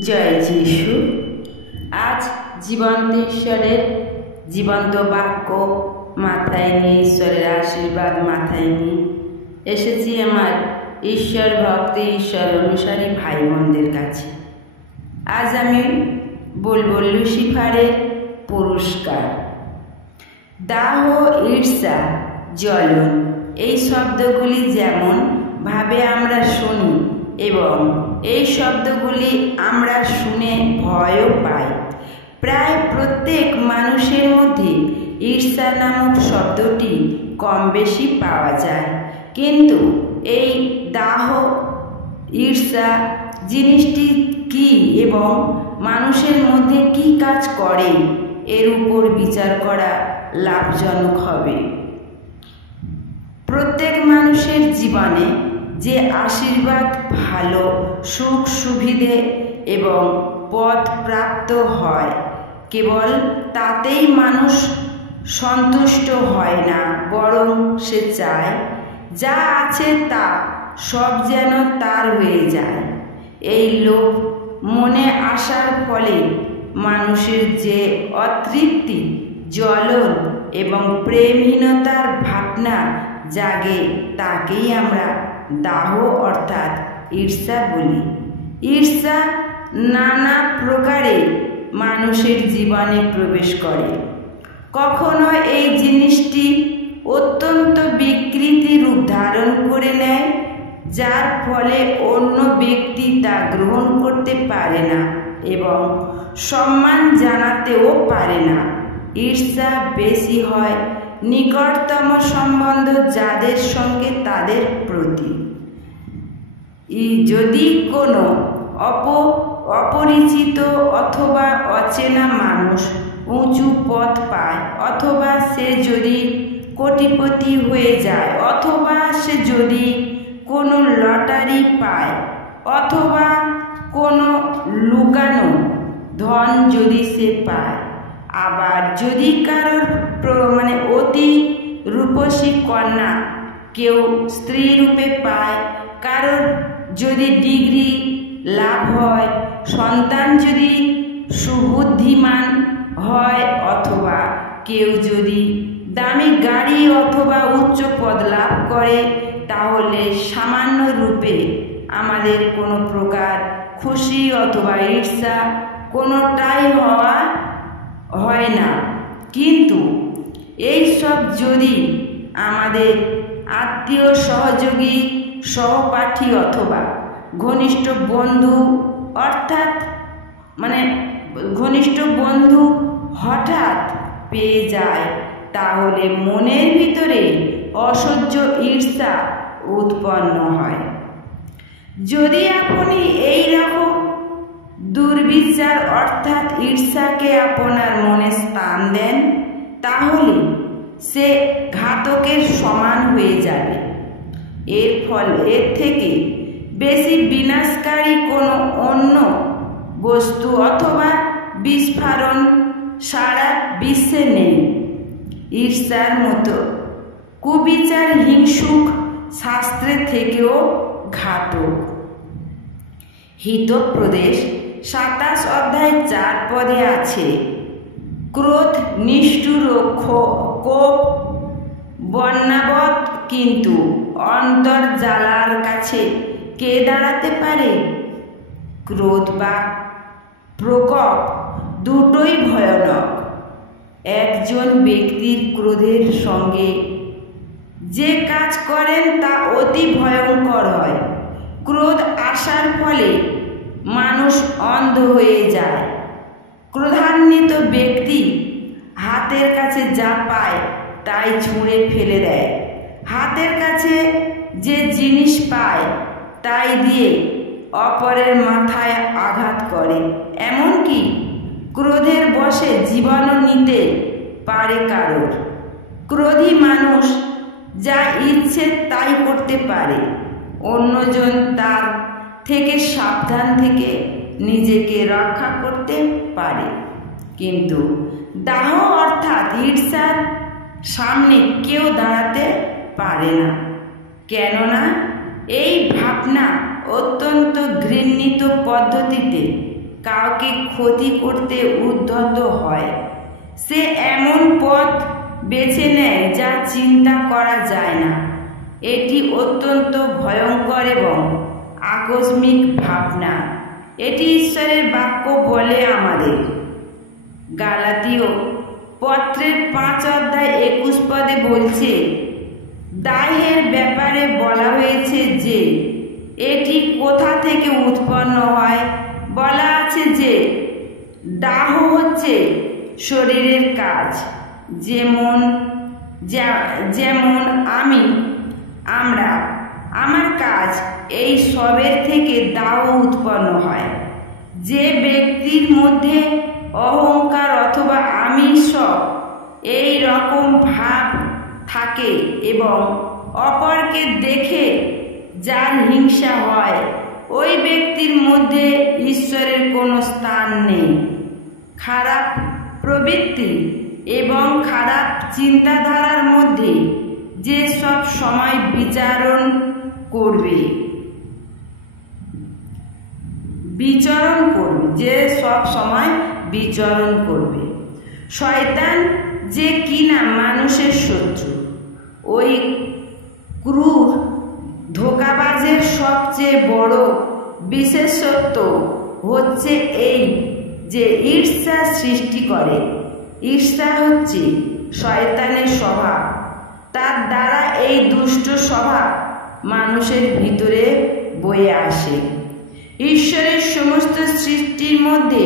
জয় যিশু। আজ জীবন্ত ঈশ্বরের জীবন্ত বাক্য মাথায় নিয়ে, ঈশ্বরের আশীর্বাদ মাথায় নিয়ে এসেছি আমার ঈশ্বর ভক্তি, ঈশ্বর অনুসারী ভাই বোনদের কাছে। আজ আমি বলবো লুসিফারের পুরস্কার। দাহ, ঈর্ষা, জ্বলন, এই শব্দগুলি যেমন ভাবে আমরা শুনি এবং এই শব্দগুলি আমরা শুনে ভয়ও পাই। প্রায় প্রত্যেক মানুষের মধ্যে ঈর্ষা নামক শব্দটি কম বেশি পাওয়া যায়, কিন্তু এই দাহ, ঈর্ষা জিনিসটি কি এবং মানুষের মধ্যে কি কাজ করে এর উপর বিচার করা লাভজনক হবে। প্রত্যেক মানুষের জীবনে যে আশীর্বাদ, ভালো, সুখ সুবিধে এবং পদ প্রাপ্ত হয়, কেবল তাতেই মানুষ সন্তুষ্ট হয় না, বরং সে চায় যা আছে তা সব যেন তার হয়ে যায়। এই লোভ মনে আসার ফলে মানুষের যে অতৃপ্তি, জ্বলন এবং প্রেমহীনতার ভাবনা জাগে তাকেই আমরা দাহ অর্থাৎ ঈর্ষা বলি। ঈর্ষা নানা প্রকারে মানুষের জীবনে প্রবেশ করে। কখনো এই জিনিসটি অত্যন্ত বিকৃতি রূপ ধারণ করে নেয়, যার ফলে অন্য ব্যক্তি তা গ্রহণ করতে পারে না এবং সম্মান জানাতেও পারে না। ঈর্ষা বেশি হয় নিকটতম সম্বন্ধ যাদের সঙ্গে তাদের প্রতি। যদি কোনো অপরিচিত অথবা অচেনা মানুষ উঁচু পদ পায়, অথবা সে যদি কোটিপতি হয়ে যায়, অথবা সে যদি কোনো লটারি পায়, অথবা কোনো লুকানো ধন যদি সে পায়, আবার যদি কারোর অতি রূপসী কন্যা কেউ স্ত্রী রূপে পায়, কারোর যদি ডিগ্রি লাভ হয়, সন্তান যদি সুবুদ্ধিমান হয়, অথবা কেউ যদি দামি গাড়ি অথবা উচ্চ পদ লাভ করে, তাহলে সামান্য রূপে আমাদের কোনো প্রকার খুশি অথবা ঈর্ষা কোনোটাই হয় না। কিন্তু এই সব যদি আমাদের আত্মীয়, সহযোগী, সহপাঠী অথবা ঘনিষ্ঠ বন্ধু ঘনিষ্ঠ বন্ধু হঠাৎ পেয়ে যায়, তাহলে মনের ভিতরে অসহ্য ঈর্ষা উৎপন্ন হয়। যদি আপনি এই রকম দুর্বিচার অর্থাৎ ঈর্ষাকে আপনার মনে স্থান দেন, তাহলে সে ঘাতকের সমান হয়ে যাবে। এর থেকে বেশি বিনাশকারী কোনো অন্য বস্তু অথবা বিস্ফোরণ সারা বিশ্বে নেই। ঈর্ষার মতো কুবিচার হিংসুক শাস্ত্রের থেকেও ঘাতক। হিতোপদেশ 27 অধ্যায় 4 পদে আছে, ক্রোধ নিষ্ঠুর ও কোপ বন্যাবৎ, কিন্তু অন্তর্জালার কাছে কে দাঁড়াতে পারে? ক্রোধ বা প্রকোপ দুটোই ভয়ানক। একজন ব্যক্তির ক্রোধের সঙ্গে যে কাজ করেন তা অতি ভয়ঙ্কর হয়। ক্রোধ আসার ফলে মানুষ অন্ধ হয়ে যায়। ক্রোধান্বিত ব্যক্তি হাতের কাছে যা পায় তাই ছুঁড়ে ফেলে দেয়। হাতের কাছে যে জিনিস পায় তাই দিয়ে অপরের মাথায় আঘাত করে। এমনকি ক্রোধের বশে জীবনও নিতে পারে কারোর। ক্রোধী মানুষ যা ইচ্ছে তাই করতে পারে। অন্যজন তার থেকে সাবধান থেকে নিজেকে রক্ষা করতে পারে, কিন্তু দাহ অর্থাৎ ঈর্ষার সামনে কেউ দাঁড়াতে পারে না। কেননা এই ভাবনা অত্যন্ত ঘৃণিত পদ্ধতিতে কাউকে ক্ষতি করতে উদ্যত হয়। সে এমন পথ বেছে নেয় যা চিন্তা করা যায় না। এটি অত্যন্ত ভয়ঙ্কর এবং আকস্মিক ভাবনা। এটি ঈশ্বরের বাক্য বলে আমাদের। গালাতীয় পত্রের 5 অধ্যায় 21 পদে বলছে, দাহের ব্যাপারে বলা হয়েছে যে এটি কোথা থেকে উৎপন্ন হয়। বলা আছে যে দাহ হচ্ছে শরীরের কাজ, যেমন আমার কাজ, এই সবের থেকে দাহ উৎপন্ন হয়। যে ব্যক্তির মধ্যে অহংকার অথবা আমিষ এই রকম ভাব থাকে এবং অপরকে দেখে যার হিংসা হয়, ওই ব্যক্তির মধ্যে ঈশ্বরের কোনো স্থান নেই। খারাপ প্রবৃত্তি এবং খারাপ চিন্তাধারার মধ্যে যে সব সময় বিচরণ করবে, শয়তান যে কিনা মানুষের শত্রু। ওই ক্রূর ধোঁকাবাজের সবচেয়ে বড় বিশেষত্ব হচ্ছে এই যে ঈর্ষা সৃষ্টি করে। ঈর্ষা হচ্ছে শয়তানের স্বভাব। তার দ্বারা এই দুষ্ট স্বভাব মানুষের ভিতরে বয়ে আসে। ঈশ্বরের সমস্ত সৃষ্টির মধ্যে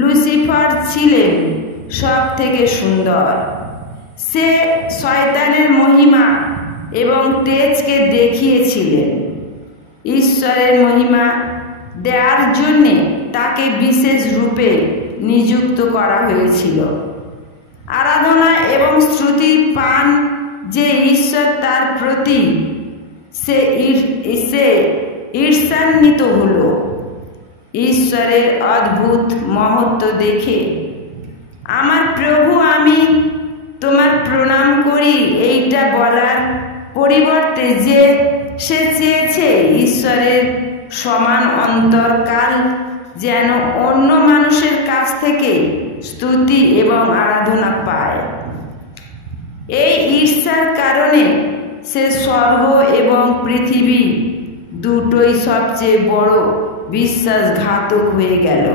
লুসিফার ছিলেন সব থেকে সুন্দর। সে শয়তানের মহিমা এবং তেজকে দেখিয়েছিলেন। ঈশ্বরের মহিমা দেওয়ার জন্যে তাকে বিশেষ রূপে নিযুক্ত করা হয়েছিল। আরাধনা এবং স্তুতি পান যে ঈশ্বর, তার প্রতি সে ঈর্ষান্বিত হল। ঈশ্বরের অদ্ভুত মহত্ব দেখে, আমার প্রভু, আমি তোমার প্রণাম করি, এইটা বলার পরিবর্তে যে সে চেয়েছে ঈশ্বরের সমান অন্তরকাল যেন অন্য মানুষের কাছ থেকে স্তুতি এবং আরাধনা পায়। এই ঈর্ষার কারণে সে স্বর্গ এবং পৃথিবী দুটোই সবচেয়ে বড় বিশ্বাসঘাতক হয়ে গেল।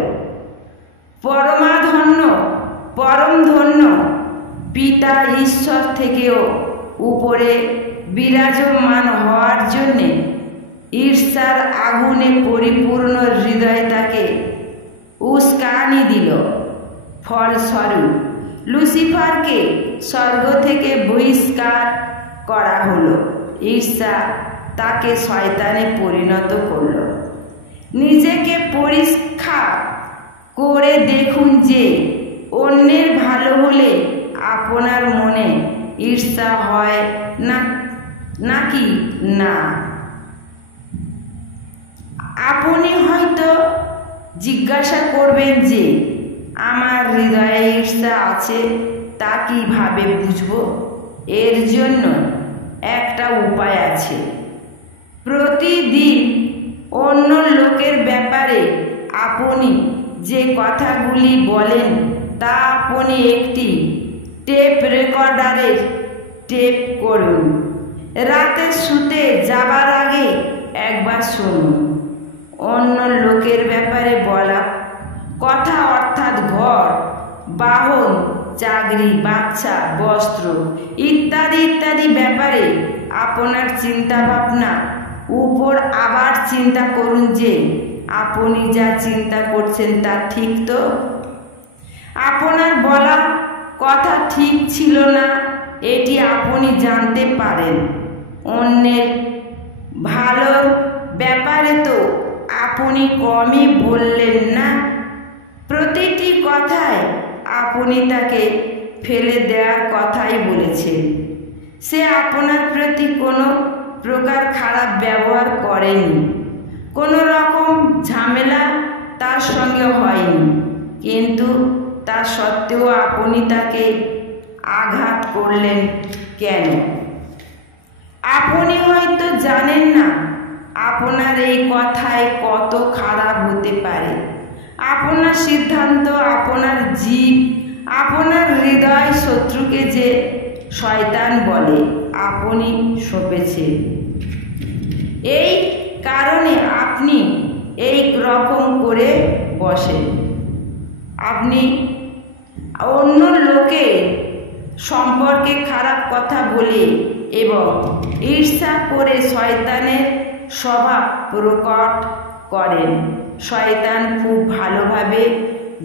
পরম ধন্য পিতা ঈশ্বর থেকেও উপরে বিরাজমান হওয়ার জন্যে ঈর্ষার আগুনে পরিপূর্ণ হৃদয় তাকে উস্কানি দিল। ফলস্বরূপ লুসিফারকে স্বর্গ থেকে বহিষ্কার করা হলো। ঈর্ষা তাকে শয়তানে পরিণত করল। নিজেকে পরীক্ষা করে দেখুন যে অন্যের ভালো হলে আপনার মনে ঈর্ষা হয় নাকি না। আপনি হয়তো জিজ্ঞাসা করবেন যে আমার হৃদয়ে ঈর্ষা আছে, তা কিভাবে বুঝব? এর জন্য একটা উপায় আছে। প্রতিদিন অন্য লোকের ব্যাপারে আপনি যে কথাগুলি বলেন তা আপনি একটি টেপ রেকর্ডারে টেপ করুন। রাতে শুতে যাবার আগে একবার শুনুন। অন্য লোকের ব্যাপারে বলা কথা, অর্থাৎ ঘর, বাহন, চাকরি, বাচ্চা, বস্ত্র ইত্যাদি ইত্যাদি ব্যাপারে আপনার চিন্তা ভাবনা উপর আবার চিন্তা করুন যে আপনি যা চিন্তা করছেন তা ঠিক তো? আপনার বলা কথা ঠিক ছিল না, এটি আপনি জানতে পারেন। অন্যের ভালোর ব্যাপারে তো আপনি কমই বললেন না। প্রতিটি কথায় আপনি তাকে ফেলে দেওয়ার কথাই বলেছেন। সে আপনার প্রতি কোনো প্রকার খারাপ ব্যবহার করেনি, কোনো রকম ঝামেলা তার সঙ্গে হয়নি, কিন্তু তা সত্ত্বেও আপনি তাকে আঘাত করলেন কেন? আপনি হয়তো জানেন না আপনার এই কথায় কত খারাপ হতে পারে। আপনার সিদ্ধান্ত, আপনার জীব, আপনার হৃদয় শত্রুকে যে শয়তান বলে আপনি সঁপেছেন। এই কারণে আপনি এই রকম করে বসেন। আপনি অন্য লোকের সম্পর্কে খারাপ কথা বলে এবং ঈর্ষা করে শয়তানের স্বভাব প্রকট করেন। শয়তান খুব ভালোভাবে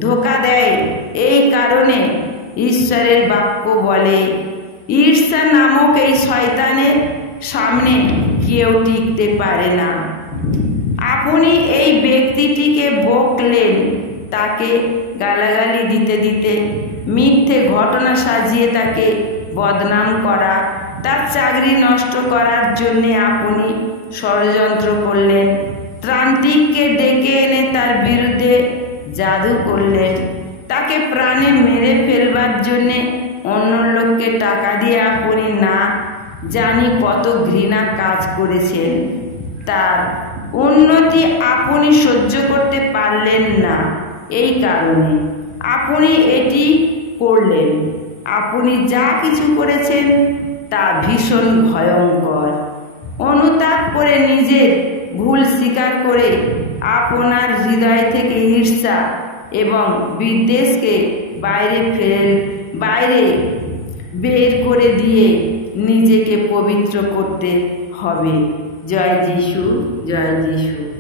ধোঁকা দেয়। এই কারণে ঈশ্বরের বাক্য বলে, ঈর্ষা নামক এই শয়তানের সামনে কেউ টিকতে পারে না। আপনি এই ব্যক্তিটিকে বকলেন, তাকে গালাগালি দিতে দিতে, মিথ্যে ঘটনা সাজিয়ে তাকে বদনাম করা, তার চাকরি নষ্ট করার জন্যে আপনি ষড়যন্ত্র করলেন। ত্রান্তিককে ডেকে এনে তার বিরুদ্ধে জাদু করলেন। তাকে প্রাণে মেরে ফেলবার জন্যে অন্য লোককে টাকা দিয়ে আপনি না জানি কত ঘৃণা কাজ করেছেন। তার উন্নতি আপনি সহ্য করতে পারলেন না। এই কারণে আপনি এটি করলেন। আপনি যা কিছু করেছেন তা ভীষণ ভয়ঙ্কর। অনুতাপ করে নিজের ভুল স্বীকার করে আপনার হৃদয় থেকে ঈর্ষা এবং বিদ্বেষকে বাইরে বের করে দিয়ে নিজেকে পবিত্র করতে হবে। জয় যিশু, জয় যিশু।